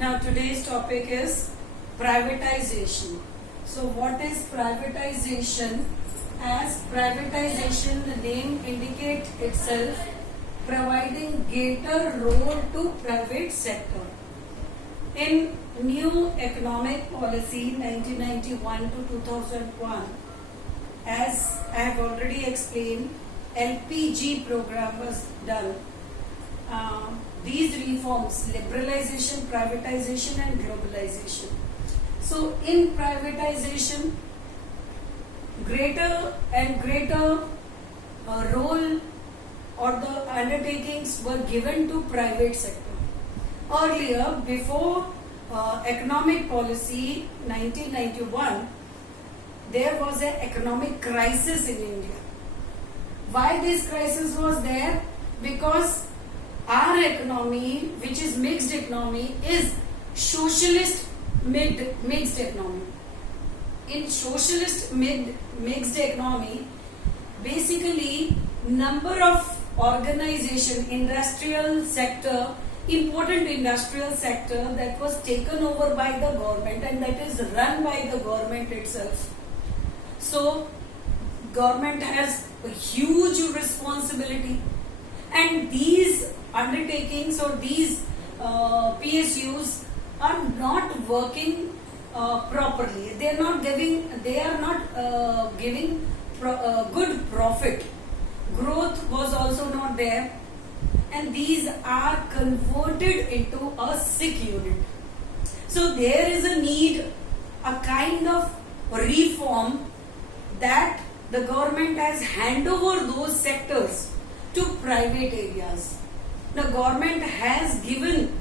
Now today's topic is privatization. So what is privatization? As privatization, the name indicates itself, providing greater role to private sector. In new economic policy 1991 to 2001, as I have already explained, LPG program was done. These reforms, liberalization, privatization and globalization. So in privatization, greater and greater role or the undertakings were given to private sector. Earlier, before economic policy 1991, there was an economic crisis in India. Why this crisis was there? Because our economy, which is mixed economy, is socialist mixed economy. In socialist mixed economy, basically number of organization, industrial sector, important industrial sector that was taken over by the government and that is run by the government itself. So government has a huge responsibility, and these undertakings or these PSUs are not working properly. They are not giving good profit. Growth was also not there, and these are converted into a sick unit. So there is a need, a kind of reform that the government has hand over those sectors to private areas. The government has given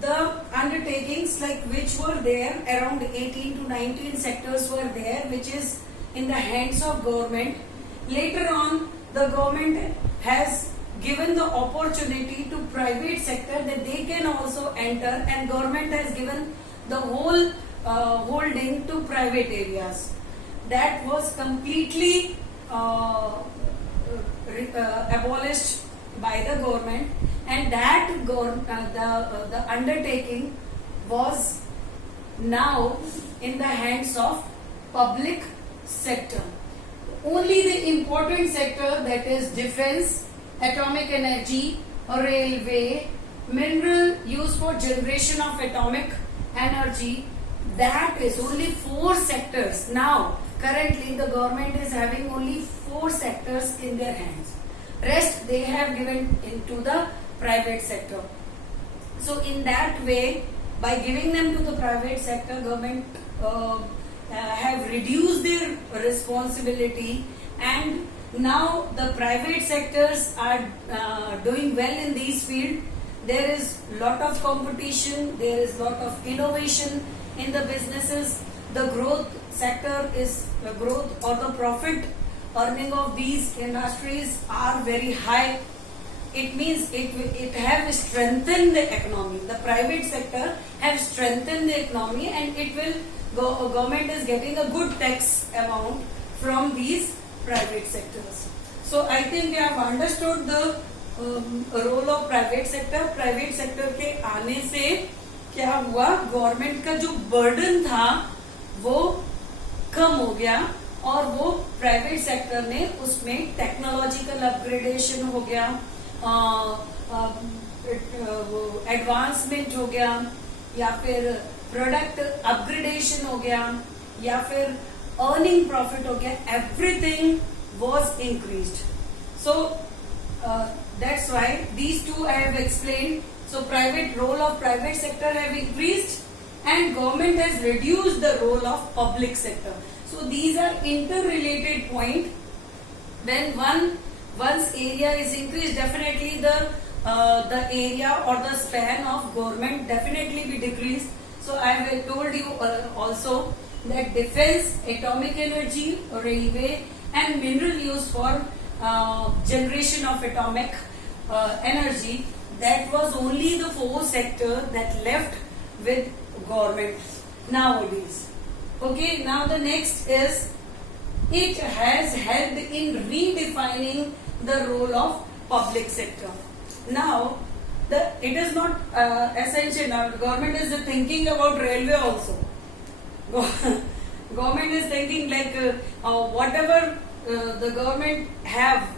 the undertakings like which were there, around 18 to 19 sectors were there, which is in the hands of government. Later on, the government has given the opportunity to private sector that they can also enter, and government has given the whole holding to private areas. That was completely abolished by the government, and that the undertaking was now in the hands of public sector. Only the important sector, that is defense, atomic energy, railway, mineral used for generation of atomic energy, that is only 4 sectors. Now currently the government is having only 4 sectors in their hands. Rest they have given into the private sector. So in that way, by giving them to the private sector, government have reduced their responsibility, and now the private sectors are doing well in these fields. There is lot of competition, there is lot of innovation in the businesses. The growth sector is the growth or the profit earning of these industries are very high. It means it have strengthened the economy. The private sector have strengthened the economy, and it will government is getting a good tax amount from these private sectors. So I think we have understood the role of private sector. Private sector के आने से क्या हुआ, government का जो burden था वो कम हो गया, और वो प्राइवेट सेक्टर ने उसमें टेक्नोलॉजिकल अपग्रेडेशन हो गया, एडवांसमेंट हो गया, या फिर प्रोडक्ट अपग्रेडेशन हो गया, या फिर अर्निंग प्रॉफिट हो गया. Everything was increased. So that's why these two I have explained. So private role of private sector have increased, and government has reduced the role of public sector. So these are interrelated point. When one's area is increased, definitely the area or the span of government definitely be decreased. So I have told you also that defense, atomic energy, railway and mineral use for generation of atomic energy, that was only the 4 sector that left with government nowadays. Okay, now the next is, it has helped in redefining the role of public sector. Now it is not essential. Now government is thinking about railway also. Government is thinking like whatever the government have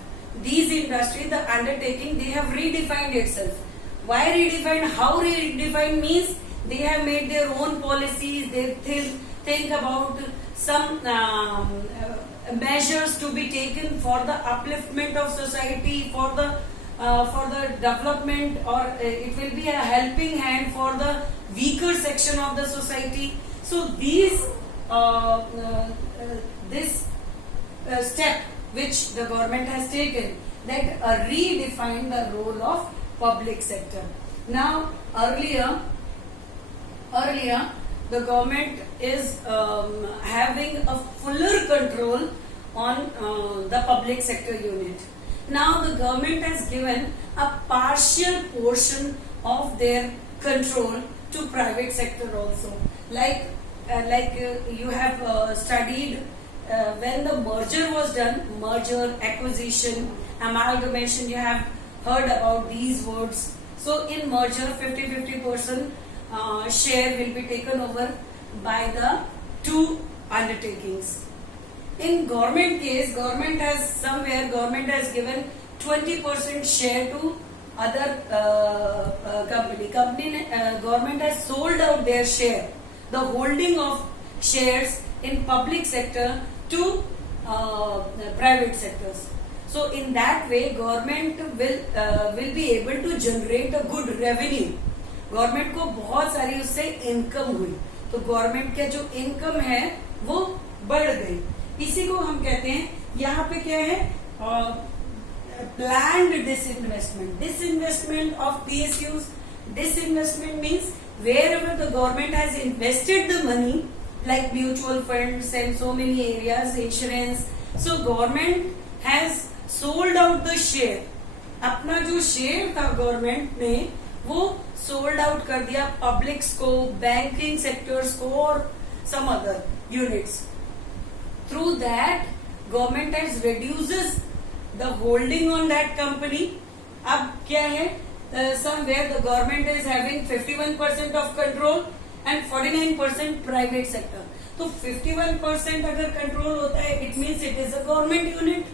these industry, the undertaking, they have redefined itself. Why redefined? How redefined means they have made their own policies. They think about some measures to be taken for the upliftment of society, for the development, or it will be a helping hand for the weaker section of the society. So this step which the government has taken, that redefine the role of public sector. Now earlier the government is having a fuller control on the public sector unit. Now the government has given a partial portion of their control to private sector also. Like you have studied when the merger was done, merger, acquisition, amalgamation, you have heard about these words. So in merger, 50% share will be taken over by the two undertakings. In government case, government has given 20% share to other company. Government has sold out their share, the holding of shares in public sector to private sectors. So in that way, government will be able to generate a good revenue. Government को बहुत सारी उससे income हुई, तो government का जो income है वो बढ़ गई. इसी को हम कहते हैं, यहाँ पे क्या है, planned disinvestment. Disinvestment of PSUs. Disinvestment means wherever the government has invested the money, like mutual funds and so many areas, insurance. So government has sold out the share. अपना जो शेयर था गवर्नमेंट ने वो sold out कर दिया publics को, banking sectors को और some other units. Through that government has reduces the holding on that company. अब क्या है, somewhere the government is having 51% of control and 49% private sector. तो 51% अगर कंट्रोल होता है, it means it is a government unit.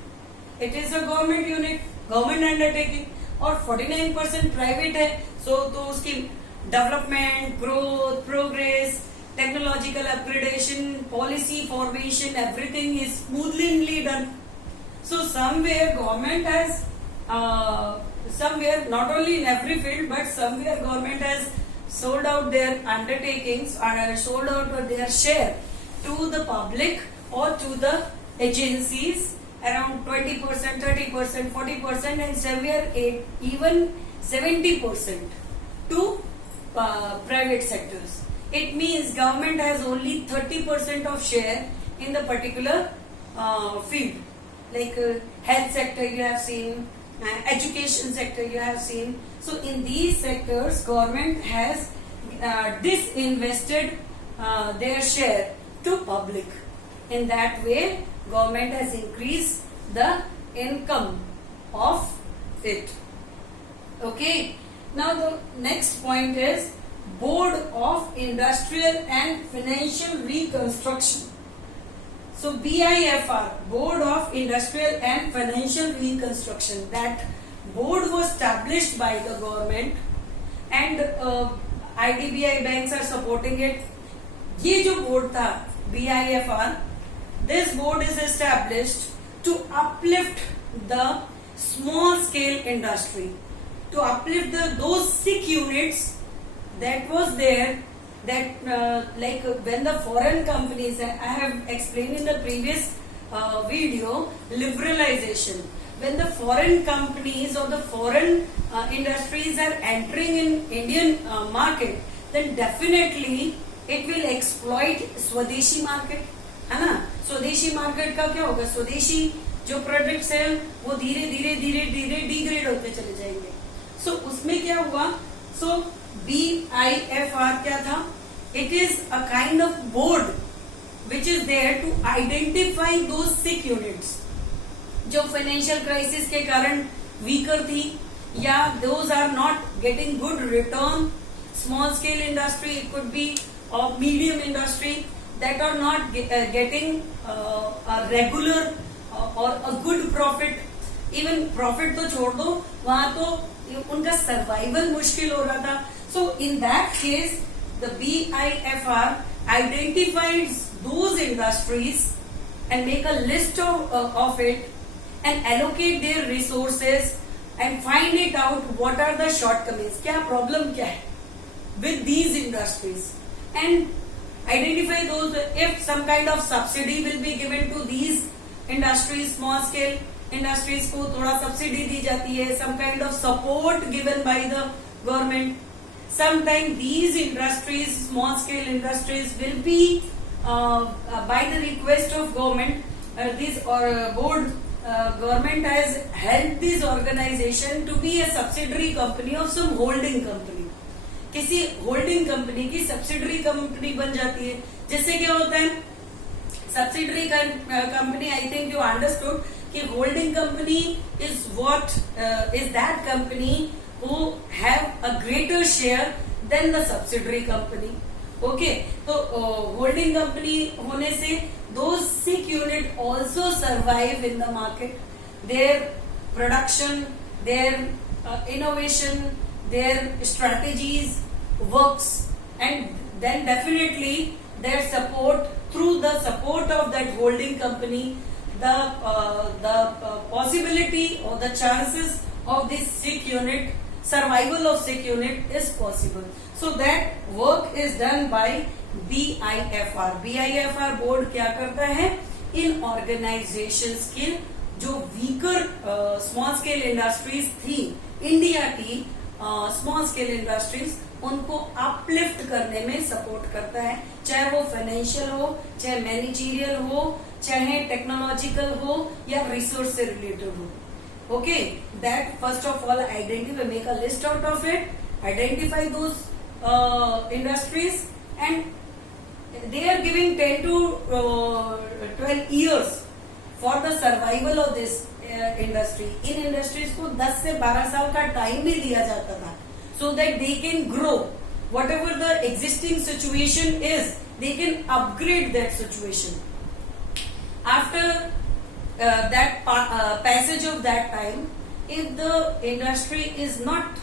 It is a government unit, government undertaking. और 49% private है, सो तो उसकी development, growth, progress, technological upgradation, policy formation, everything is smoothly done. So somewhere government has somewhere, not only in every field, but somewhere government has sold out their undertakings or sold out their share to the public or to the agencies, around 20%, 30%, 40%, and somewhere even 70% to private sectors. It means government has only 30% of share in the particular field, like health sector you have seen, education sector you have seen. So in these sectors government has disinvested their share to public. In that way government has increased the income of it. Okay, now the next point is Board of Industrial and Financial Reconstruction. So BIFR, Board of Industrial and Financial Reconstruction, that board was established by the government and IDBI banks are supporting it. ये जो board था BIFR, this board is established to uplift the small scale industry, to uplift those sick units that was there. That like when the foreign companies, I have explained in the previous video, liberalization. When the foreign companies or the foreign industries are entering in Indian market, then definitely it will exploit स्वदेशी market, है ना. स्वदेशी market का क्या होगा, स्वदेशी जो products हैं वो धीरे धीरे डिग्रेड होते चले जाएंगे. सो उसमें क्या हुआ, सो BIFR क्या था, it is a kind of board which is there to identify those sick units जो फाइनेंशियल क्राइसिस के कारण वीकर थी yeah, those are not getting good return. Small scale industry, it could be or medium industry that are not getting a regular or a good profit. Even profit तो छोड़ दो, वहां तो उनका survival मुश्किल हो रहा था. So in that case, the BIFR identifies those industries and make a list of it and allocate their resources and find it out what are the shortcomings, क्या problem क्या है with these industries, and identify those. If some kind of subsidy will be given to these industries, small scale industries को थोड़ा subsidy दी जाती है, some kind of support given by the government. Sometimes these industries, small scale industries, will be by the request of government, this or board, government has helped this organization to be a subsidiary company of some holding company. किसी holding company की subsidiary company बन जाती है, जिससे क्या होता है, subsidiary company, I think you understood कि holding company is what is that company who have a greater share than the subsidiary company. Okay, तो होल्डिंग कंपनी होने से those sick unit also survive in the market. Their production, their innovation, their strategies works, and then definitely their support, through the support of that holding company, the possibility or the chances of this sick unit, survival of sick unit is possible. So that work is done by BIFR. BIFR board क्या करता है, इन organizations के जो weaker small scale industries थी India की, small scale industries, उनको uplift करने में सपोर्ट करता है, चाहे वो फाइनेंशियल हो, चाहे मैनेजरियल हो, चाहे टेक्नोलॉजिकल हो या रिसोर्स से रिलेटेड हो. Okay, that first of all identify, make a list out of it, identify those industries, and they are giving 10 to 12 years for the survival of this industry. इन industries को 10 से 12 साल का time भी दिया जाता था, so that they can grow. What ever the existing situation is, they can upgrade that situation. After that passage of that time, if the industry is not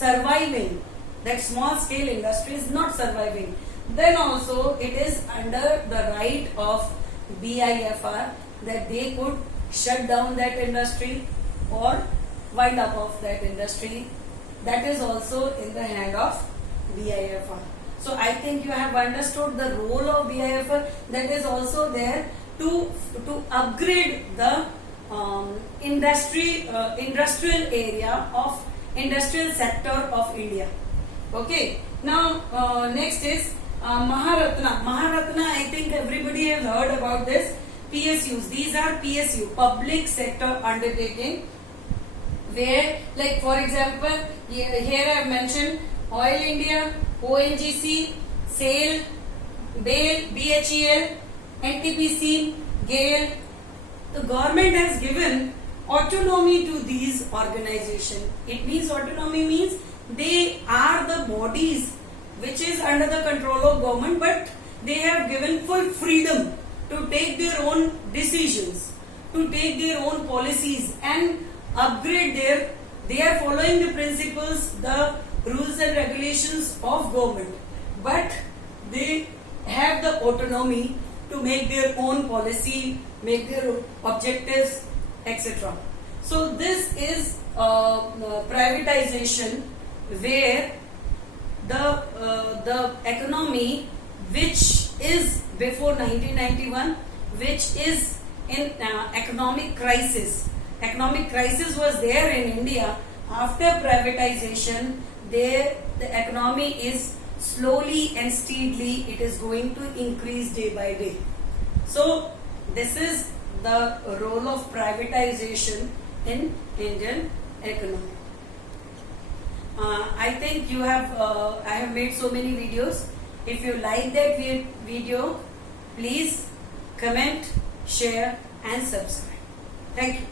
surviving, that small scale industry is not surviving, then also it is under the right of BIFR that they could shut down that industry or wind up of that industry. That is also in the hand of BIFR. So I think you have understood the role of BIFR. That is also there to upgrade the industrial area of industrial sector of India. Okay, now next is Maharatna. Maharatna, I think everybody has heard about this. PSUs, these are PSU, public sector undertaking, where, like for example, here I have mentioned Oil India, ONGC, SAIL, BAIL, BHEL, NTPC, GAIL. The government has given autonomy to these organizations. It means autonomy means they are the bodies which is under the control of government, but they have given full freedom to take their own decisions, to take their own policies and upgrade they are following the principles, the rules and regulations of government, but they have the autonomy to make their own policy, make their objectives, etc. So this is privatization, where the economy which is before 1991, which is in economic crisis. Economic crisis was there in India. After privatization, the economy is slowly and steadily, it is going to increase day by day. So this is the role of privatization in Indian economy. I think you have, I have made so many videos. If you like that video, please comment, share and subscribe. Thank you.